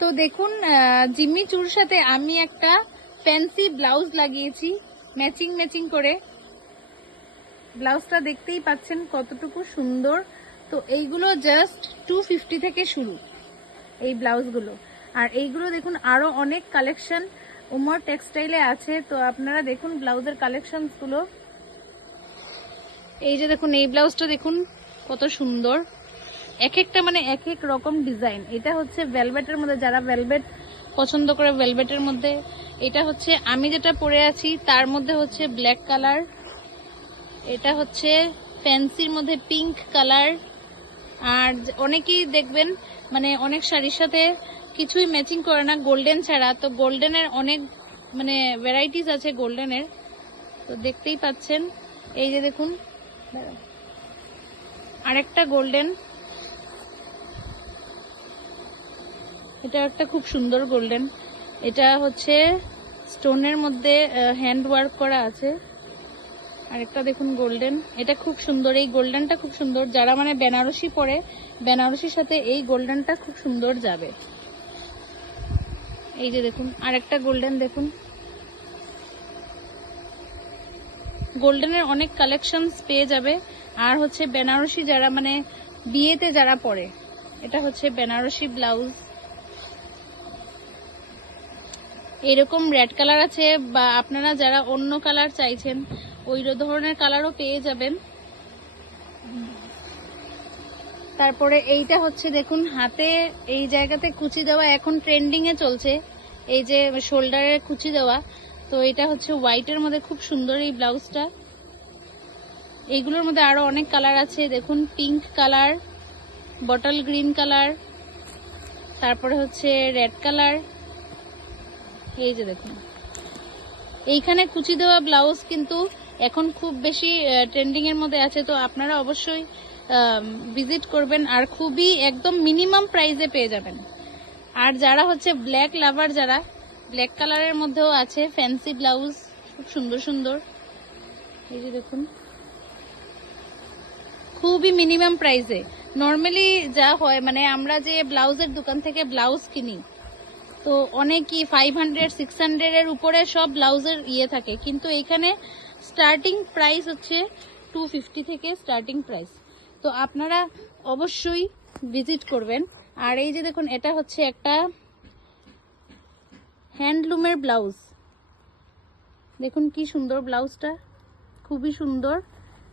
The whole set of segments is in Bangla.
তো দেখুন জিম্মি চুর সাথে আমি একটা ফ্যান্সি ব্লাউজ লাগিয়েছি ম্যাচিং ম্যাচিং করে। ব্লাউজটা দেখতেই পাচ্ছেন কতটুকু সুন্দর। তো এইগুলো জাস্ট টু ফিফটি থেকে শুরু, এই ব্লাউজগুলো আর এইগুলো দেখুন আরও অনেক কালেকশন উমর টেক্সটাইলে আছে। তো আপনারা দেখুন ব্লাউজের কালেকশনসগুলো এই যে দেখুন, এই ব্লাউজটা দেখুন কত সুন্দর। এক একটা মানে এক এক রকম ডিজাইন। এটা হচ্ছে ভেলভেটের মধ্যে, যারা ভেলভেট পছন্দ করে ভেলভেটের মধ্যে, এটা হচ্ছে আমি যেটা পরে আছি, তার মধ্যে হচ্ছে ব্ল্যাক কালার, এটা হচ্ছে ফ্যান্সির মধ্যে পিঙ্ক কালার, আর অনেকেই দেখবেন মানে অনেক শাড়ির সাথে কিছুই ম্যাচিং করে না, গোল্ডেন ছাড়া, তো গোল্ডেনের অনেক মানে ভ্যারাইটিস আছে গোল্ডেনের, তো দেখতেই পাচ্ছেন। এই যে দেখুন আরেকটা গোল্ডেন। এটা একটা খুব সুন্দর গোল্ডেন। এটা হচ্ছে স্টোনের মধ্যে হ্যান্ড ওয়ার্ক করা আছে। আরেকটা দেখুন গোল্ডেন। এটা খুব সুন্দর। এই গোল্ডেনটা খুব সুন্দর। যারা মানে বেনারসি পরে, বেনারসির সাথে এই গোল্ডেনটা খুব সুন্দর যাবে। এই যে দেখুন, আরেকটা গোল্ডেন দেখুন। গোল্ডেনের অনেক কালেকশনস পেয়ে যাবে। আর হচ্ছে বেনারসি যারা মানে বিয়েতে যারা পরে, এটা হচ্ছে বেনারসি ব্লাউজ। এরকম রেড কালার আছে বা আপনারা যারা অন্য কালার চাইছেন, ওই ধরনের কালারও পেয়ে যাবেন। তারপরে এইটা হচ্ছে দেখুন, হাতে এই জায়গাতে কুচি দেওয়া এখন ট্রেন্ডিং এ চলছে। এই যে শোল্ডারে কুচি দেওয়া, তো এটা হচ্ছে হোয়াইটের মধ্যে খুব সুন্দর এই ব্লাউজটা এইগুলোর মধ্যে আরও অনেক কালার আছে, দেখুন pink colour bottle green colour তারপরে হচ্ছে রেড কালার এই যে দেখুন। এইখানে কুচি দেওয়া ব্লাউজ কিন্তু এখন খুব বেশি ট্রেন্ডিং এর মধ্যে আছে, তো আপনারা অবশ্যই ভিজিট করবেন আর খুবই একদম মিনিমাম প্রাইসে পেয়ে যাবেন। আর যারা হচ্ছে ব্ল্যাক লাভার যারা ব্ল্যাক কালারের মধ্যেও আছে ফ্যান্সি ব্লাউজ খুব সুন্দর সুন্দর। এই যে দেখুন। খুবই মিনিমাম প্রাইসে নর্মালি যা হয় মানে আমরা যে ব্লাউজের দোকান থেকে ব্লাউজ কিনি তো অনেকই ফাইভ হান্ড্রেড সিক্স হান্ড্রেডের উপরে সব ব্লাউজের ইয়ে থাকে। কিন্তু এখানে স্টার্টিং প্রাইস হচ্ছে টু ফিফটি থেকে স্টার্টিং প্রাইস তো আপনারা অবশ্যই ভিজিট করবেন। আর এই যে দেখুন, এটা হচ্ছে একটা হ্যান্ডলুমের ব্লাউজ। দেখুন কি সুন্দর ব্লাউজটা, খুবই সুন্দর।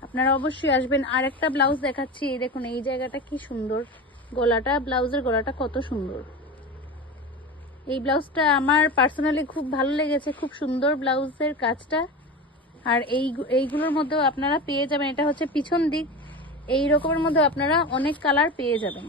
আপনারা অবশ্যই আসবেন। আর একটা ব্লাউজ দেখাচ্ছি, এই দেখুন, এই জায়গাটা কি সুন্দর। গলাটা, ব্লাউজের গলাটা কত সুন্দর। এই ব্লাউজটা আমার পার্সোনালি খুব ভালো লেগেছে, খুব সুন্দর ব্লাউজের কাজটা। আর এই এইগুলোর মধ্যেও আপনারা পেয়ে যাবেন, এটা হচ্ছে পিছন দিক। এই রকমের মধ্যে আপনারা অনেক কালার পেয়ে যাবেন।